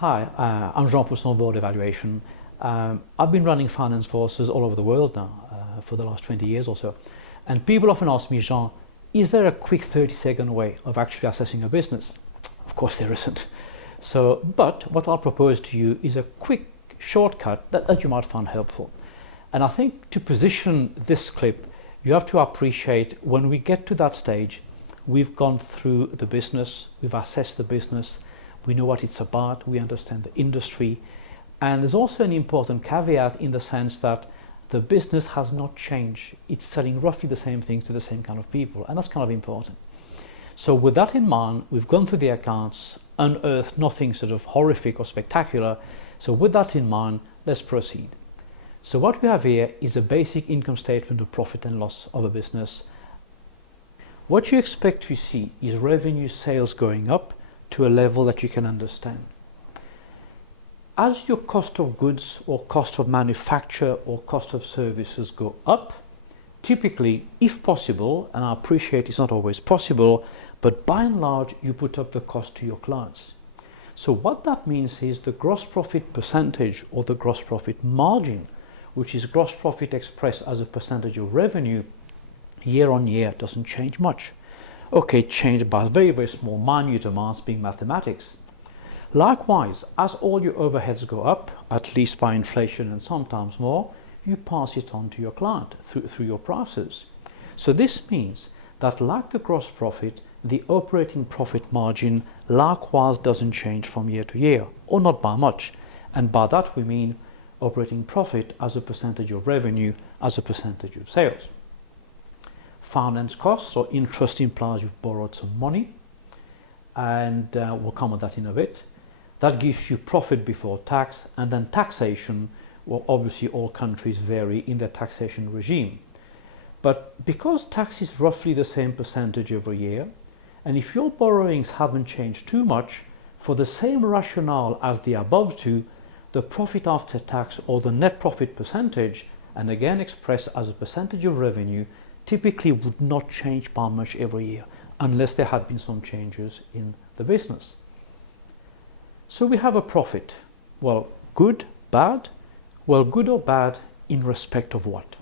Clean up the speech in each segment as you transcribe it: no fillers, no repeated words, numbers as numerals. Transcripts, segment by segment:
Hi, I'm Jean Pousson, Board Evaluation. I've been running finance courses all over the world now for the last 20 years or so. And people often ask me, Jean, is there a quick 30-second way of actually assessing a business? Of course there isn't. But what I'll propose to you is a quick shortcut that you might find helpful. And I think to position this clip, you have to appreciate when we get to that stage, we've gone through the business, we've assessed the business, we know what it's about, we understand the industry, and there's also an important caveat in the sense that the business has not changed. It's selling roughly the same things to the same kind of people, and that's kind of important. So with that in mind, we've gone through the accounts, unearthed nothing sort of horrific or spectacular. So with that in mind, let's proceed. So what we have here is a basic income statement of profit and loss of a business. What you expect to see is revenue, sales going up to a level that you can understand. As your cost of goods or cost of manufacture or cost of services go up, typically, if possible, and I appreciate it's not always possible, but by and large, you put up the cost to your clients. So what that means is the gross profit percentage or the gross profit margin, which is gross profit expressed as a percentage of revenue, year on year doesn't change much. Okay, changed by very, very small, minute amounts being mathematics. Likewise, as all your overheads go up, at least by inflation and sometimes more, you pass it on to your client through your prices. So this means that like the gross profit, the operating profit margin likewise doesn't change from year to year, or not by much. And by that we mean operating profit as a percentage of revenue, as a percentage of sales. Finance costs or interest implies you've borrowed some money, and we'll come on that in a bit. That gives you profit before tax, and then taxation. Well, obviously all countries vary in their taxation regime. But because tax is roughly the same percentage every year, and if your borrowings haven't changed too much, for the same rationale as the above two, the profit after tax or the net profit percentage, and again expressed as a percentage of revenue, typically would not change by much every year, unless there had been some changes in the business. So we have a profit. Well, good, bad? Well, good or bad in respect of what?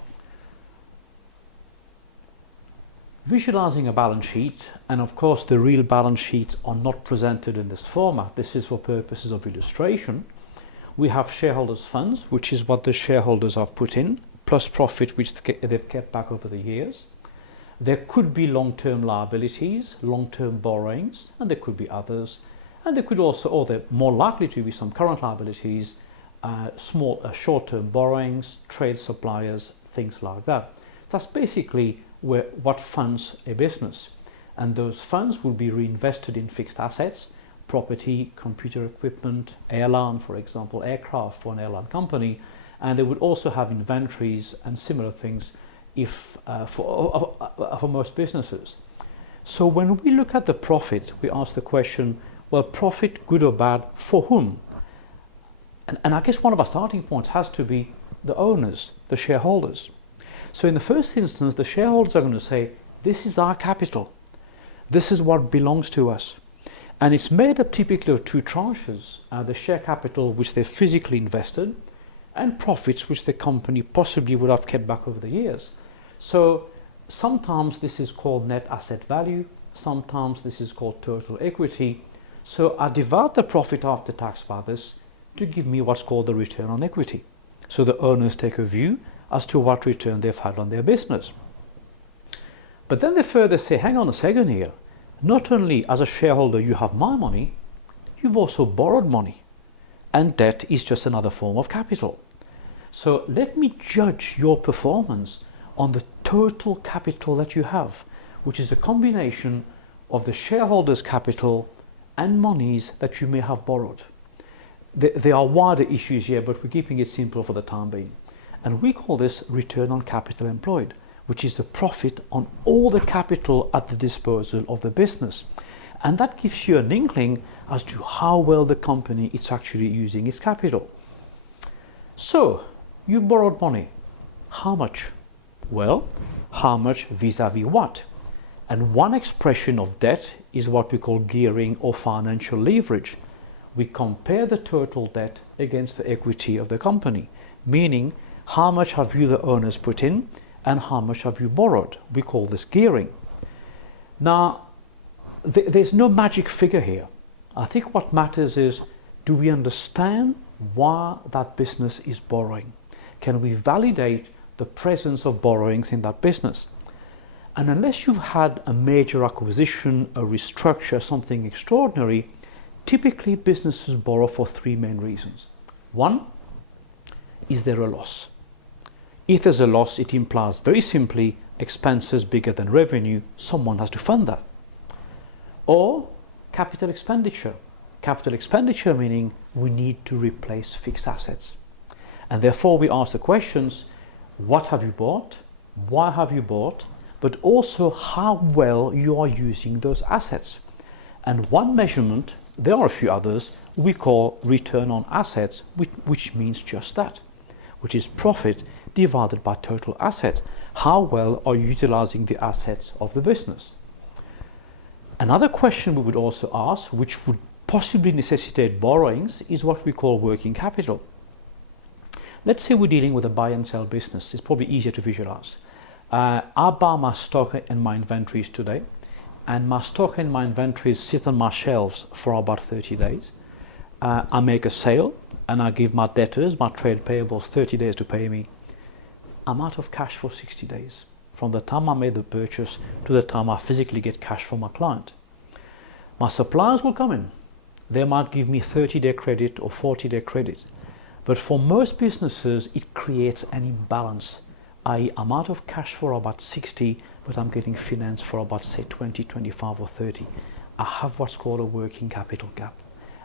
Visualizing a balance sheet, and of course the real balance sheets are not presented in this format. This is for purposes of illustration. We have shareholders' funds, which is what the shareholders have put in, plus profit which they've kept back over the years. There could be long-term liabilities, long-term borrowings, and there could be others. And there could also, or there more likely to be some current liabilities, small short-term borrowings, trade suppliers, things like that. That's basically what funds a business. And those funds will be reinvested in fixed assets, property, computer equipment, airline, for example, aircraft for an airline company. And they would also have inventories and similar things for most businesses. So when we look at the profit, we ask the question, well, profit, good or bad, for whom? And I guess one of our starting points has to be the owners, the shareholders. So in the first instance, the shareholders are going to say, this is our capital. This is what belongs to us. And it's made up typically of two tranches, the share capital which they physically invested, and profits which the company possibly would have kept back over the years. So sometimes this is called net asset value, sometimes this is called total equity. So I divide the profit after tax by this to give me what's called the return on equity. So the owners take a view as to what return they've had on their business. But then they further say, hang on a second here, not only as a shareholder you have my money, you've also borrowed money. And debt is just another form of capital. So let me judge your performance on the total capital that you have, which is a combination of the shareholders' capital and monies that you may have borrowed. There are wider issues here, but we're keeping it simple for the time being. And we call this return on capital employed, which is the profit on all the capital at the disposal of the business. And that gives you an inkling as to how well the company is actually using its capital. So, you borrowed money. How much? Well, how much vis-a-vis what? And one expression of debt is what we call gearing or financial leverage, we compare the total debt against the equity of the company, meaning how much have you, the owners, put in and how much have you borrowed. We call this gearing. Now, there's no magic figure here. I think what matters is, do we understand why that business is borrowing? Can we validate the presence of borrowings in that business? And unless you've had a major acquisition, a restructure, something extraordinary, typically businesses borrow for three main reasons. One, is there a loss? If there's a loss, it implies very simply expenses bigger than revenue. Someone has to fund that. Or capital expenditure. Capital expenditure meaning we need to replace fixed assets. And therefore we ask the questions, what have you bought? Why have you bought? But also how well you are using those assets. And one measurement, there are a few others, we call return on assets, which means just that, which is profit divided by total assets. How well are you utilizing the assets of the business? Another question we would also ask, which would possibly necessitate borrowings, is what we call working capital. Let's say we're dealing with a buy and sell business. It's probably easier to visualize. I buy my stock and my inventories today, and my stock and my inventories sit on my shelves for about 30 days. I make a sale and I give my debtors, my trade payables, 30 days to pay me. I'm out of cash for 60 days, from the time I made the purchase to the time I physically get cash from my client. My suppliers will come in. They might give me 30-day credit or 40-day credit. But for most businesses, it creates an imbalance. I'm out of cash for about 60, but I'm getting finance for about, say, 20, 25 or 30. I have what's called a working capital gap.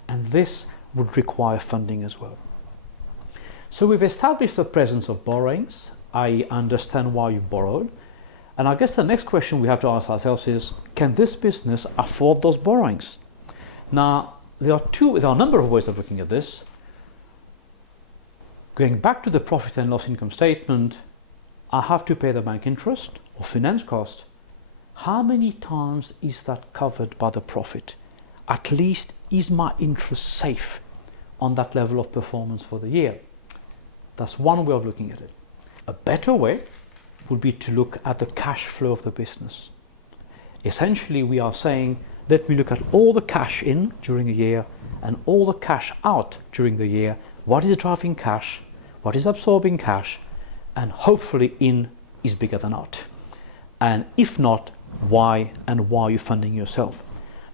And this would require funding as well. So we've established the presence of borrowings. I understand why you borrowed. And I guess the next question we have to ask ourselves is, can this business afford those borrowings? Now, there are a number of ways of looking at this. Going back to the profit and loss income statement, I have to pay the bank interest or finance cost. How many times is that covered by the profit? At least, is my interest safe on that level of performance for the year? That's one way of looking at it. A better way would be to look at the cash flow of the business. Essentially, we are saying, let me look at all the cash in during a year and all the cash out during the year. What is driving cash? What is absorbing cash? And hopefully in is bigger than out. And if not, why, and why are you funding yourself?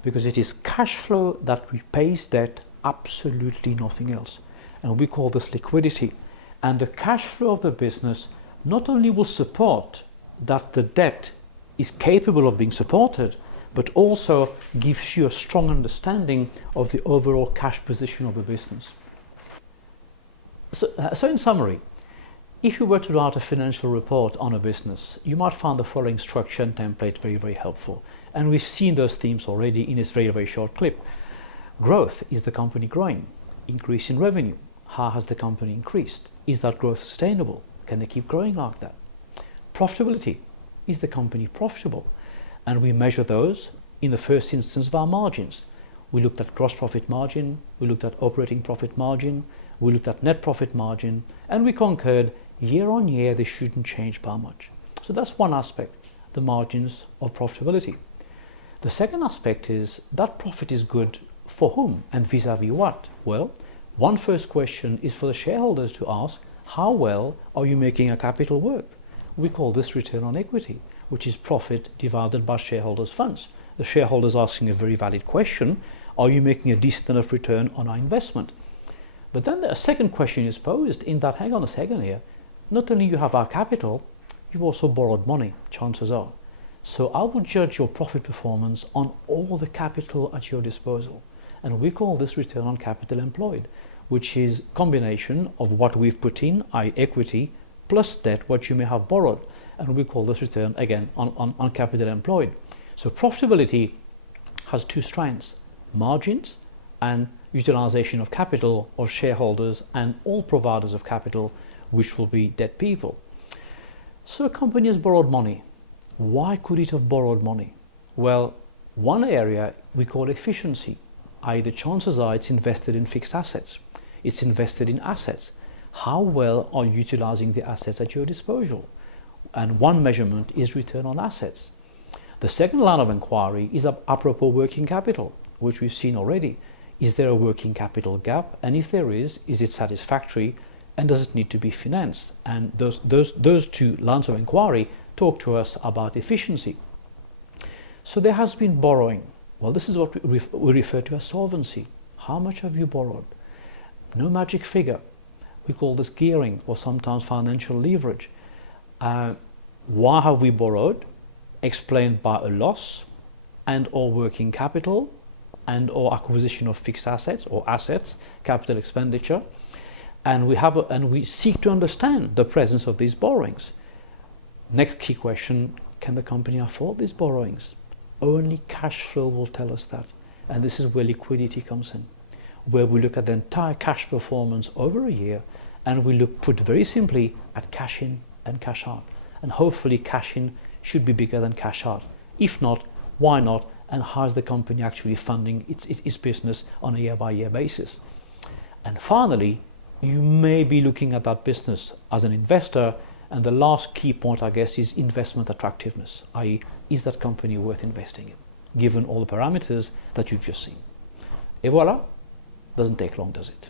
Because it is cash flow that repays debt, absolutely nothing else. And we call this liquidity. And the cash flow of the business not only will support that the debt is capable of being supported, but also gives you a strong understanding of the overall cash position of the business. So in summary, if you were to write a financial report on a business, you might find the following structure and template very, very helpful. And we've seen those themes already in this very, very short clip. Growth, is the company growing? Increase in revenue, how has the company increased? Is that growth sustainable? Can they keep growing like that? Profitability, is the company profitable? And we measure those in the first instance by margins. We looked at gross profit margin, we looked at operating profit margin, we looked at net profit margin, and we concurred year on year they shouldn't change by much. So that's one aspect, the margins of profitability. The second aspect is that profit is good for whom and vis-a-vis what? Well, one first question is for the shareholders to ask, how well are you making a capital work? We call this return on equity, which is profit divided by shareholders' funds. The shareholders asking a very valid question, are you making a decent enough return on our investment? But then a second question is posed in that, hang on a second here, not only you have our capital, you've also borrowed money, chances are. So I will judge your profit performance on all the capital at your disposal. And we call this return on capital employed, which is combination of what we've put in, i.e. equity, plus debt, what you may have borrowed. And we call this return, again, on capital employed. So profitability has two strands, margins and utilization of capital of shareholders and all providers of capital, which will be debt people. So a company has borrowed money. Why could it have borrowed money? Well, one area we call efficiency. i.e. the chances are it's invested in fixed assets. It's invested in assets. How well are you utilizing the assets at your disposal? And one measurement is return on assets. The second line of inquiry is apropos working capital, which we've seen already. Is there a working capital gap? And if there is it satisfactory? And does it need to be financed? And those two lines of inquiry talk to us about efficiency. So there has been borrowing. Well, this is what we refer to as solvency. How much have you borrowed? No magic figure. We call this gearing, or sometimes financial leverage. Why have we borrowed? Explained by a loss and or working capital and or acquisition of fixed assets or assets, capital expenditure. And we seek to understand the presence of these borrowings. Next key question, can the company afford these borrowings? Only cash flow will tell us that. And this is where liquidity comes in, where we look at the entire cash performance over a year, and we look, put very simply, at cash in and cash out. And hopefully cash in should be bigger than cash out. If not, why not? And how is the company actually funding its business on a year-by-year basis? And finally, you may be looking at that business as an investor, and the last key point, I guess, is investment attractiveness, i.e. is that company worth investing in, given all the parameters that you've just seen. Et voilà, doesn't take long, does it?